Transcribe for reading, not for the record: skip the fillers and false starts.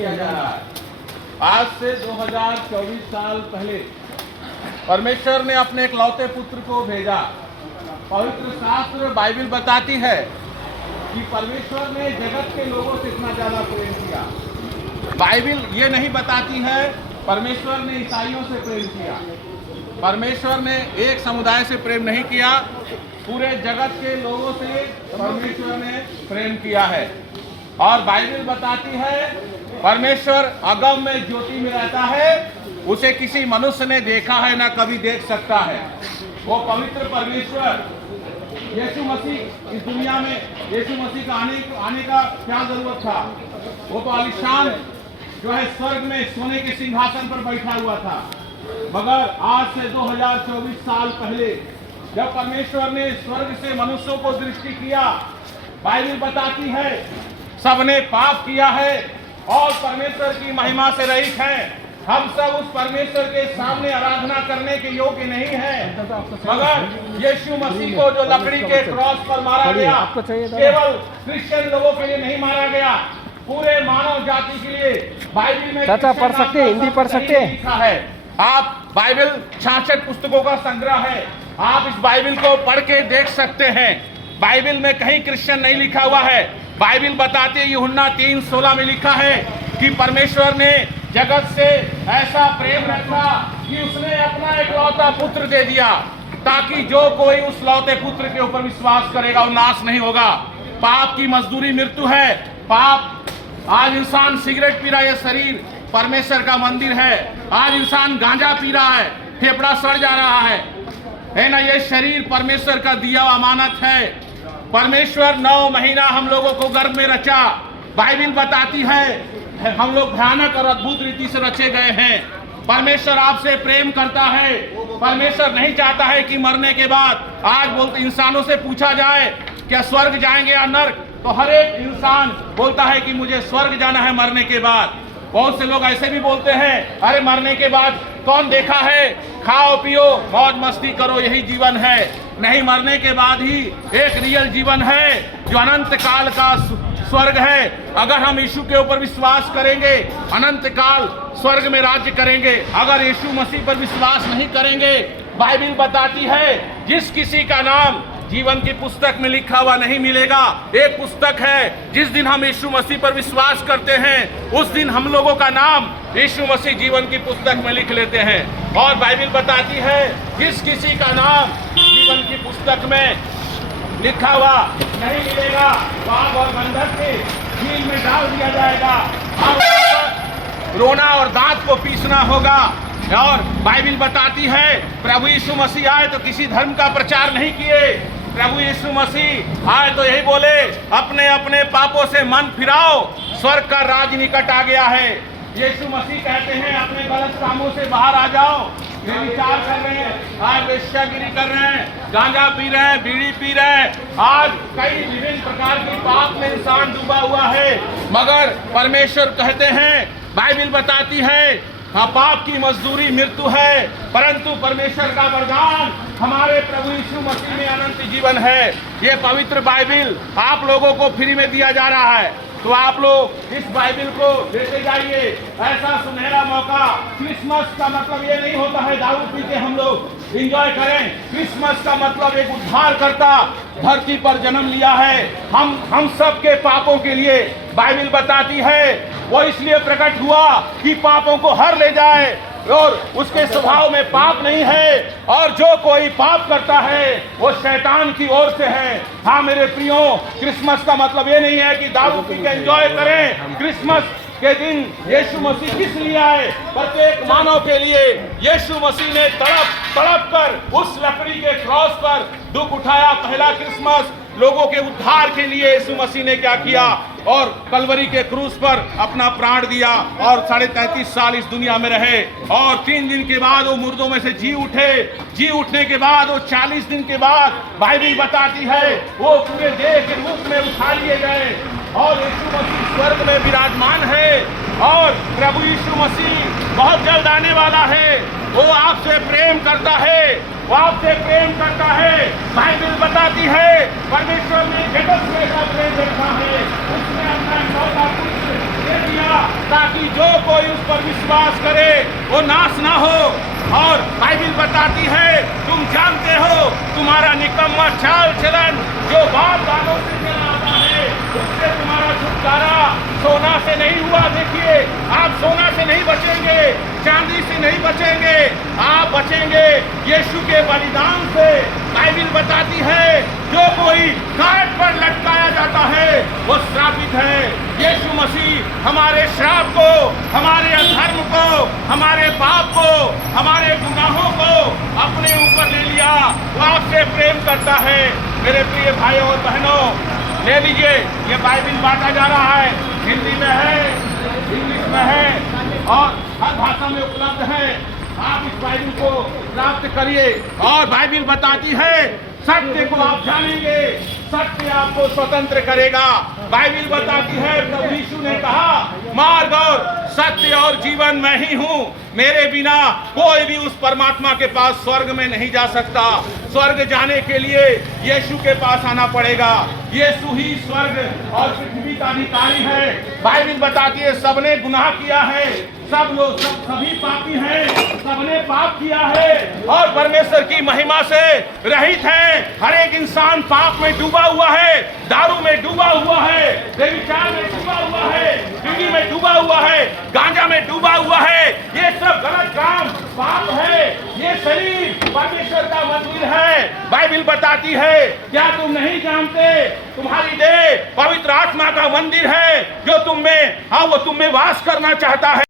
किया जा रहा है। आज से 2024 साल पहले परमेश्वर ने अपने इकलौते पुत्र को भेजा। पवित्र शास्त्र बाइबल बताती है कि परमेश्वर ने जगत के लोगों से इतना ज्यादा प्रेम किया। बाइबल ये नहीं बताती है परमेश्वर ने ईसाइयों से प्रेम किया। परमेश्वर ने एक समुदाय से प्रेम नहीं किया, पूरे जगत के लोगों से परमेश्वर ने प्रेम किया है। और बाइबल बताती है परमेश्वर अगम में ज्योति में रहता है, उसे किसी मनुष्य ने देखा है ना कभी देख सकता है। वो पवित्र परमेश्वर यीशु मसीह इस दुनिया में, यीशु मसीह का आने का क्या जरूरत था? वो तो आलिशान जो है स्वर्ग में सोने के सिंहासन पर बैठा हुआ था। मगर आज से 2024 साल पहले जब परमेश्वर ने स्वर्ग से मनुष्यों को दृष्टि किया, बाइबल बताती है सबने पाप किया है और परमेश्वर की महिमा से रहित हैं। हम सब उस परमेश्वर के सामने आराधना करने के योग्य नहीं हैं। मगर यीशु मसीह को जो लकड़ी के क्रॉस पर मारा गया, केवल क्रिश्चियन लोगों के लिए नहीं मारा गया, पूरे मानव जाति के लिए। बाइबल में चाचा पढ़ सकते हैं, हिंदी पढ़ सकते हैं। लिखा है। आप बाइबल 66 पुस्तकों का संग्रह है, आप इस बाइबल को पढ़ के देख सकते हैं। बाइबल में कहीं क्रिश्चियन नहीं लिखा हुआ है। बाइबल बताते यूहन्ना 3:16 में लिखा है कि परमेश्वर ने जगत से ऐसा प्रेम रखा कि उसने अपना इकलौता पुत्र दे दिया, ताकि जो कोई उस लौते पुत्र के ऊपर विश्वास करेगा वो नाश नहीं होगा। पाप की मजदूरी मृत्यु है। पाप, आज इंसान सिगरेट पी रहा है, ये शरीर परमेश्वर का मंदिर है। आज इंसान गांजा पी रहा है, फेफड़ा सड़ जा रहा है ना। ये शरीर परमेश्वर का दिया हुआ अमानत है। परमेश्वर 9 महीना हम लोगों को गर्भ में रचा। बाइबल बताती है हम लोग भयानक और अद्भुत रीति से रचे गए हैं। परमेश्वर आपसे प्रेम करता है। परमेश्वर नहीं चाहता है कि मरने के बाद, आज बोलते इंसानों से पूछा जाए क्या स्वर्ग जाएंगे या नर्क, तो हर एक इंसान बोलता है कि मुझे स्वर्ग जाना है मरने के बाद। बहुत से लोग ऐसे भी बोलते हैं अरे मरने के बाद कौन देखा है, खाओ पियो मौज मस्ती करो यही जीवन है। नहीं, मरने के बाद ही एक रियल जीवन है जो अनंत काल का स्वर्ग है। अगर हम यीशु के ऊपर विश्वास करेंगे अनंत काल स्वर्ग में राज्य करेंगे। अगर यीशु मसीह पर विश्वास नहीं करेंगे, बाइबल बताती है जिस किसी का नाम जीवन की पुस्तक में लिखा हुआ नहीं मिलेगा। एक पुस्तक है, जिस दिन हम यीशु मसीह पर विश्वास करते हैं उस दिन हम लोगों का नाम यीशु मसीह जीवन की पुस्तक में लिख लेते हैं। और बाइबल बताती है जिस किसी का नाम जीवन की पुस्तक में लिखा हुआ नहीं मिलेगा, पाप और बंधक के झील में डाल दिया जाएगा और रोना और दांत को पीसना होगा। और बाइबल बताती है प्रभु यीशु मसीह आए तो किसी धर्म का प्रचार नहीं किए। प्रभु यीशु मसीह आए तो यही बोले अपने अपने पापों से मन फिराओ, स्वर्ग का राज निकट आ गया है। यीशु मसीह कहते हैं अपने गलत कामों से बाहर आ जाओ। व्यभिचार कर रहे हैं, आज वेश्यागिरी कर रहे हैं, गांजा पी रहे हैं, बीड़ी पी रहे हैं, आज कई विभिन्न प्रकार की पाप में इंसान डूबा हुआ है। मगर परमेश्वर कहते हैं, बाइबल बताती है हाँ, पाप की मजदूरी मृत्यु है, परंतु परमेश्वर का वरदान हमारे प्रभु यीशु मसीह में अनंत जीवन है। ये पवित्र बाइबल आप लोगों को फ्री में दिया जा रहा है, तो आप लोग इस बाइबल को लेते जाइए। ऐसा सुनहरा मौका, क्रिसमस का मतलब ये नहीं होता है दारू पी के हम लोग एंजॉय करें। क्रिसमस का मतलब एक उद्धारकर्ता धरती पर जन्म लिया है हम सब के पापों के लिए। बाइबल बताती है वो इसलिए प्रकट हुआ कि पापों को हर ले जाए, और उसके स्वभाव में पाप नहीं है, और जो कोई पाप करता है वो शैतान की ओर से है। हाँ मेरे प्रियो, क्रिसमस का मतलब ये नहीं है कि दारू पी के एंजॉय करें। क्रिसमस के दिन यीशु मसीह किस लिए आए? प्रत्येक मानव के लिए। यीशु मसीह ने तड़प कर उस लकड़ी के क्रॉस पर दुख उठाया। पहला क्रिसमस लोगों के उद्धार के लिए यीशु मसीह ने क्या किया, और कलवरी के क्रूस पर अपना प्राण दिया और 33.5 साल इस दुनिया में रहे। और 3 दिन के बाद वो मुर्दों में से जी उठे। जी उठने के बाद वो 40 दिन के बाद बाइबल बताती है वो पूरे देह के रूप में उठा लिए गए, और यीशु मसीह स्वर्ग में विराजमान है। और प्रभु यीशु मसीह बहुत जल्द आने वाला है। वो आपसे प्रेम करता है, वो आपसे प्रेम करता है। बाइबल बताती है परमेश्वर ने जगत में ऐसा प्रेम रखा है, उसने अपना इकलौता पुत्र दे दिया ताकि जो कोई उस पर विश्वास करे वो नाश ना हो। और बाइबिल बताती है, तुम जानते हो तुम्हारा निकम्मा चाल चलन जो बाप दादों से चला आता है, उससे तुम्हारा छुटकारा सोना से नहीं हुआ। देखिए, आप सोना से नहीं बचेंगे, चांदी से नहीं बचेंगे, आप बचेंगे यीशु के बलिदान से। बाइबिल बताती है, जो कोई काट पर लटकाया जाता है वो श्रापित है। यीशु मसीह हमारे श्राप को, हमारे अधर्म को, हमारे पाप को, हमारे गुनाहों को अपने ऊपर ले लिया। वो आपसे प्रेम करता है। मेरे प्रिय भाइयों और बहनों, ले लीजिए, ये बाइबिल बांटा जा रहा है। हिंदी में है, इंग्लिश में है और हर भाषा में उपलब्ध है। आप इस बाइबिल को प्राप्त करिए। और बाइबिल बताती है, सत्य को आप जानेंगे, सत्य आपको स्वतंत्र करेगा। बाइबिल बताती है, प्रभु यीशु ने कहा, मार्ग और सत्य और जीवन मैं ही हूँ, मेरे बिना कोई भी उस परमात्मा के पास स्वर्ग में नहीं जा सकता। स्वर्ग जाने के लिए यीशु के पास आना पड़ेगा। यीशु ही स्वर्ग और पृथ्वी का अधिकारी है। बाइबिल बताती है, सबने गुनाह किया है, सभी पापी हैं, सबने पाप किया है और परमेश्वर की महिमा से रहित हैं। हर एक इंसान पाप में डूबा हुआ है, दारू में डूबा हुआ है, व्यभिचार में डूबा हुआ है, बीड़ी में डूबा हुआ है, गांजा में डूबा हुआ है। ये सब गलत काम, पाप है। ये शरीर परमेश्वर का मंदिर है। बाइबिल बताती है, क्या तुम नहीं जानते तुम्हारी देह पवित्र आत्मा का मंदिर है जो तुम में, हाँ, वो तुम में वास करना चाहता है।